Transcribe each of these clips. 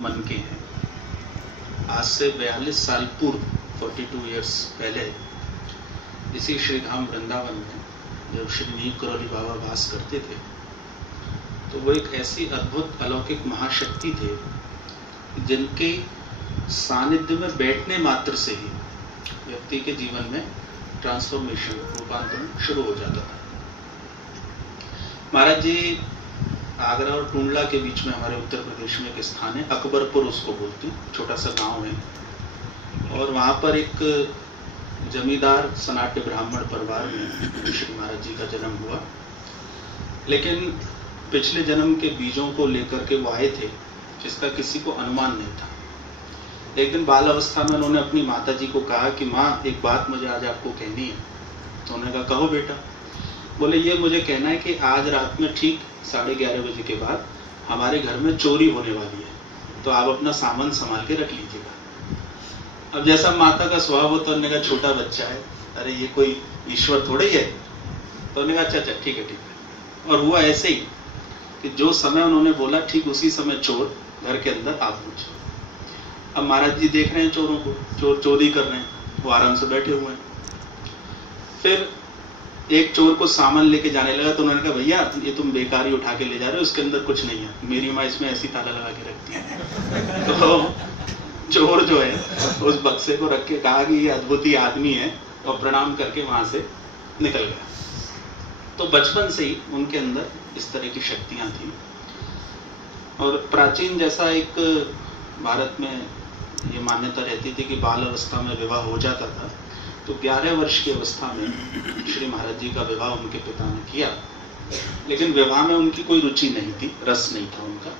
मन के हैं। आज से 42 साल पूर्व 42 ईयर्स पहले इसी श्री धाम वृंदावन में जब श्री नीम करौली बाबा वास करते थे तो वो एक ऐसी अद्भुत अलौकिक महाशक्ति थे जिनके सानिध्य में बैठने मात्र से ही व्यक्ति के जीवन में ट्रांसफॉर्मेशन, रूपांतरण शुरू हो जाता था। महाराज जी आगरा और टूंडला के बीच में हमारे उत्तर प्रदेश में एक स्थान है, अकबरपुर उसको बोलते हैं, छोटा सा गांव है। और वहाँ पर एक जमींदार सनाट्य ब्राह्मण परिवार में श्री महाराज जी का जन्म हुआ। लेकिन पिछले जन्म के बीजों को लेकर के वो आए थे जिसका किसी को अनुमान नहीं था। एक दिन बाल अवस्था में उन्होंने अपनी माता जी को कहा कि माँ एक बात मुझे आज आपको कहनी है। तो उन्होंने कहा कहो बेटा। बोले ये मुझे कहना है कि आज रात में ठीक 11:30 बजे के बाद हमारे घर में चोरी होने वाली है, तो आप अपना सामान संभाल के रख लीजिएगा। अब जैसा माता का स्वभाव हो तो उन्होंने कहा छोटा बच्चा है, अरे ये कोई ईश्वर थोड़े ही है। तो उन्होंने कहा अच्छा ठीक है। और हुआ ऐसे ही कि जो समय उन्होंने बोला ठीक उसी समय चोर घर के अंदर आ पहुंचे। अब महाराज जी देख रहे हैं चोरों को, चोर चोरी कर रहे हैं, वो आराम से बैठे हुए हैं। फिर एक चोर को सामान लेके जाने लगा तो उन्होंने कहा भैया ये तुम बेकार ही उठा के ले जा रहे हो, उसके अंदर कुछ नहीं है, मेरी माँ इसमें ऐसी ताला लगा के रखती है। तो चोर जो है उस बक्से को रख के कहा कि ये अद्भुत ही आदमी है और प्रणाम करके वहां से निकल गया। तो बचपन से ही उनके अंदर इस तरह की शक्तियां थी। और प्राचीन जैसा एक भारत में ये मान्यता रहती थी कि बाल अवस्था में विवाह हो जाता था, तो 11 वर्ष की अवस्था में श्री महाराज जी का विवाह उनके पिता ने किया। लेकिन विवाह में उनकी कोई रुचि नहीं थी, रस नहीं था उनका।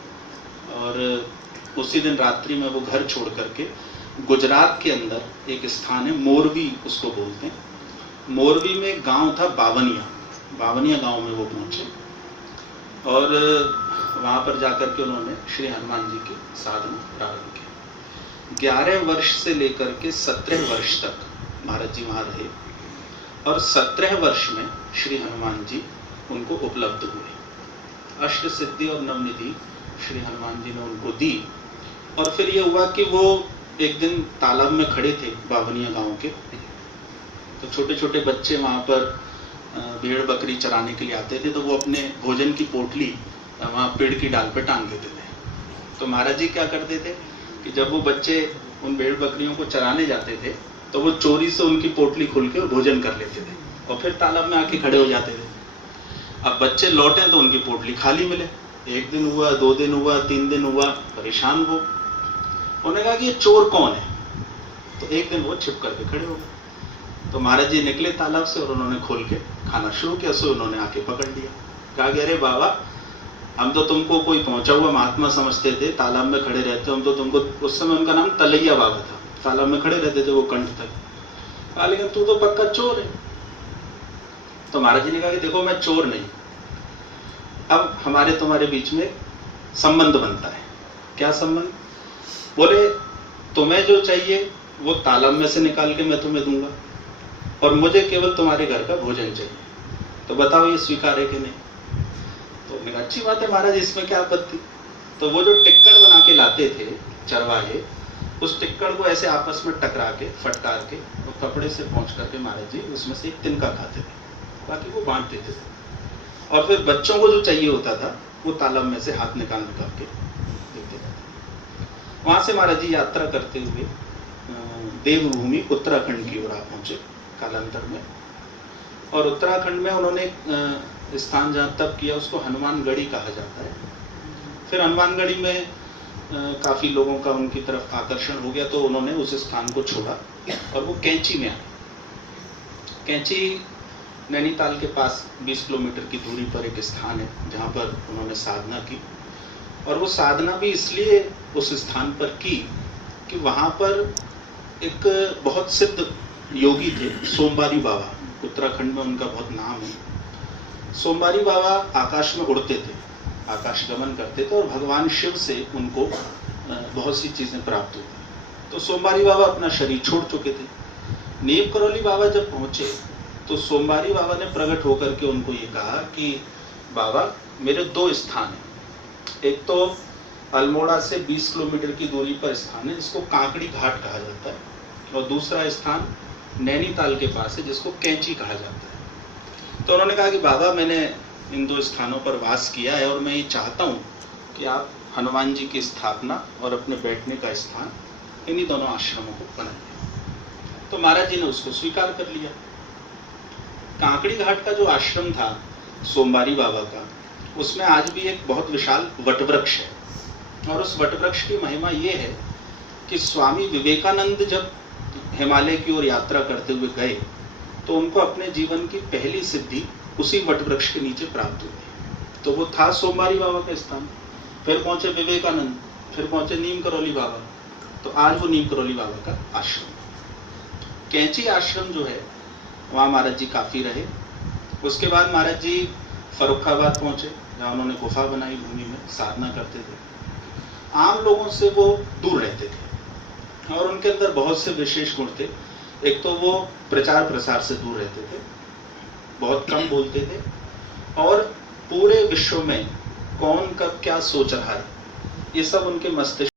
और उसी दिन रात्रि में वो घर छोड़ करके गुजरात के अंदर एक स्थान है, मोरवी उसको बोलते हैं। मोरवी में एक गांव था बावनिया गांव में वो पहुंचे और वहां पर जाकर के उन्होंने श्री हनुमान जी की साधना प्रारंभ की। 11 वर्ष से लेकर के 17 वर्ष तक महाराज जी वहां रहे और 17 वर्ष में श्री हनुमान जी उनको उपलब्ध हुए। अष्ट सिद्धि और नवनिधि श्री हनुमान जी ने उनको दी। और फिर ये हुआ कि वो एक दिन तालाब में खड़े थे बावनिया गांव के, तो छोटे छोटे बच्चे वहां पर भेड़ बकरी चराने के लिए आते थे, तो वो अपने भोजन की पोटली वहां पेड़ की डाल पे टांग देते थे। तो महाराज जी क्या करते थे कि जब वो बच्चे उन भेड़ बकरियों को चराने जाते थे तो वो चोरी से उनकी पोटली खोल के भोजन कर लेते थे और फिर तालाब में आके खड़े हो जाते थे। अब बच्चे लौटे तो उनकी पोटली खाली मिले। 1 दिन हुआ, 2 दिन हुआ, 3 दिन हुआ, परेशान वो। उन्होंने कहा कि ये चोर कौन है। तो एक दिन वो छिप करके खड़े हो गए। तो महाराज जी निकले तालाब से और उन्होंने खोल के खाना शुरू किया। सो उन्होंने आके पकड़ लिया। कहा कि अरे बाबा हम तो तुमको कोई पहुंचा हुआ महात्मा समझते थे, तालाब में खड़े रहते, हम तो तुमको, उस समय उनका नाम तलैया बाबा था, तालाब में खड़े रहते थे वो कंठ तक। कहा लेकिन तू तो पक्का चोर है। तो महाराज जी ने कहा कि देखो मैं चोर नहीं, अब हमारे तुम्हारे बीच में संबंध बनता है। क्या संबंध? बोले तुम्हें जो चाहिए वो तालाब में से निकाल के मैं तुम्हें दूंगा और मुझे केवल तुम्हारे घर का भोजन चाहिए। तो बताओ ये स्वीकार है कि नहीं? तो मैंने कहा अच्छी बात है महाराज, इसमें क्या आपत्ति। तो वो जो टिक्कड़ बना के लाते थे चरवाहे, उस टिक्कड़ को ऐसे आपस में टकरा के फटकार के और कपड़े से पहुंच करके महाराज जी उसमें से एक तिनका खाते थे, बाकी वो बांट देते थे। और फिर बच्चों को जो चाहिए होता था वो तालाब में से हाथ निकाल के देते थे। वहां से महाराज जी यात्रा करते हुए देवभूमि उत्तराखंड की ओर आ पहुंचे कालांतर में। और उत्तराखंड में उन्होंने स्थान जहाँ तप किया उसको हनुमानगढ़ी कहा जाता है। फिर हनुमानगढ़ी में काफी लोगों का उनकी तरफ आकर्षण हो गया तो उन्होंने उस स्थान को छोड़ा और वो कैंची में आए। कैंची नैनीताल के पास 20 किलोमीटर की दूरी पर एक स्थान है जहाँ पर उन्होंने साधना की। और वो साधना भी इसलिए उस स्थान पर की कि वहाँ पर एक बहुत सिद्ध योगी थे सोमवारी बाबा, उत्तराखंड में उनका बहुत नाम है। सोमवारी बाबा आकाश में उड़ते थे, आकाश गमन करते थे और भगवान शिव से उनको बहुत सी चीजें प्राप्त हुई। तो सोमवारी बाबा अपना शरीर छोड़ चुके थे। नीम करौली बाबा जब पहुंचे तो सोमवारी बाबा ने प्रकट होकर के उनको ये कहा कि बाबा मेरे 2 स्थान हैं, एक तो अल्मोड़ा से 20 किलोमीटर की दूरी पर स्थान है जिसको कांकड़ी घाट कहा जाता है, और दूसरा स्थान नैनीताल के पास है जिसको कैंची कहा जाता है। तो उन्होंने कहा कि बाबा, मैंने इन 2 स्थानों पर वास किया है और मैं ये चाहता हूँ कि आप हनुमान जी की स्थापना और अपने बैठने का स्थान इन्हीं दोनों आश्रमों को बनाइए। तो महाराज जी ने उसको स्वीकार कर लिया। कांकड़ी घाट का जो आश्रम था सोमवारी बाबा का, उसमें आज भी एक बहुत विशाल वटवृक्ष है, और उस वटवृक्ष की महिमा ये है कि स्वामी विवेकानंद जब हिमालय की ओर यात्रा करते हुए गए तो उनको अपने जीवन की पहली सिद्धि उसी वटवृक्ष के नीचे प्राप्त हुई। तो वो था सोमवारी बाबा का स्थान, फिर पहुंचे विवेकानंद, फिर पहुंचे नीम करौली बाबा, तो आज वो नीम करौली बाबा का आश्रम। कैंची आश्रम जो है वहाँ महाराज जी काफी रहे। उसके बाद महाराज जी फर्रुखाबाद पहुंचे, जहाँ उन्होंने गुफा बनाई, भूमि में साधना करते थे। आम लोगों से वो दूर रहते थे और उनके अंदर बहुत से विशेष गुण थे। एक तो वो प्रचार प्रसार से दूर रहते थे, बहुत कम बोलते थे, और पूरे विश्व में कौन कब क्या सोच रहा है ये सब उनके मस्तिष्क